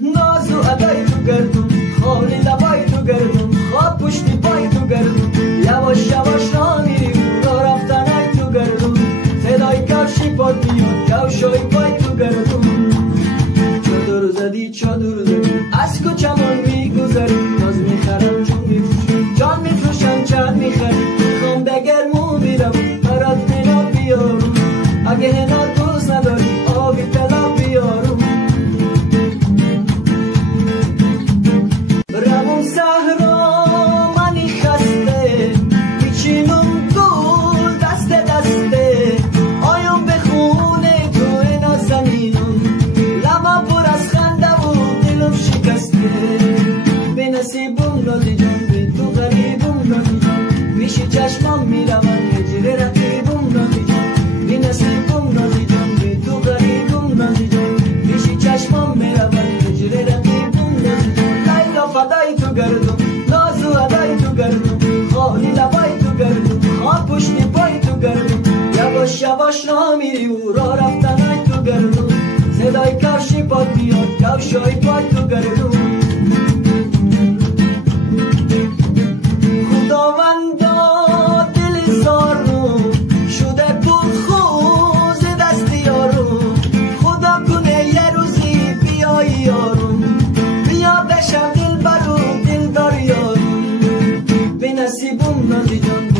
نازو ادای تو گردون، خالی لبای تو گردون، خواب پشتی پای تو گردون، یواش یواش را میری را رفتنای تو گردون، صدای کفشی پاد میاد کفشای پای تو گردون. چادر زدی از کوچمون میگذری، ناز میخرم جون میفروشم جان میفروشم چند میخری، میخوام بگرمون میرم برات مینا بیارم، اگه هنا دوست نداری آبی طلا بیارم. روم صحرا منی خسته میچینم گل دست دسته، آیم به خونه تو اینا زمینم، لما پر از خنده و دلم شکسته. به نصیبم دادی جان به تو غریبم دادی جان، پیشی چشمم میروم هجر رقیبم دادی جان، به نصیبم دادی جان به تو غریبم دادی جان، پیشی چشمم میروم هجر رقیبم دادی جان. لیلا فدای تو گردم، نازو ادای تو گردم، خالی لبای تو گردم، خواب پشتی پای تو گردم، یواش یواش را میری و را رفتنای تو گردم، صدای کفشی پاد میاد کفشای پای تو گردم. خداوندا دل زارو شده پرخوز دست یارو، خدا کنه یه روزی بیای یارم، بیا بشم دل برو دل دار یارم، به نصیبم دادی جان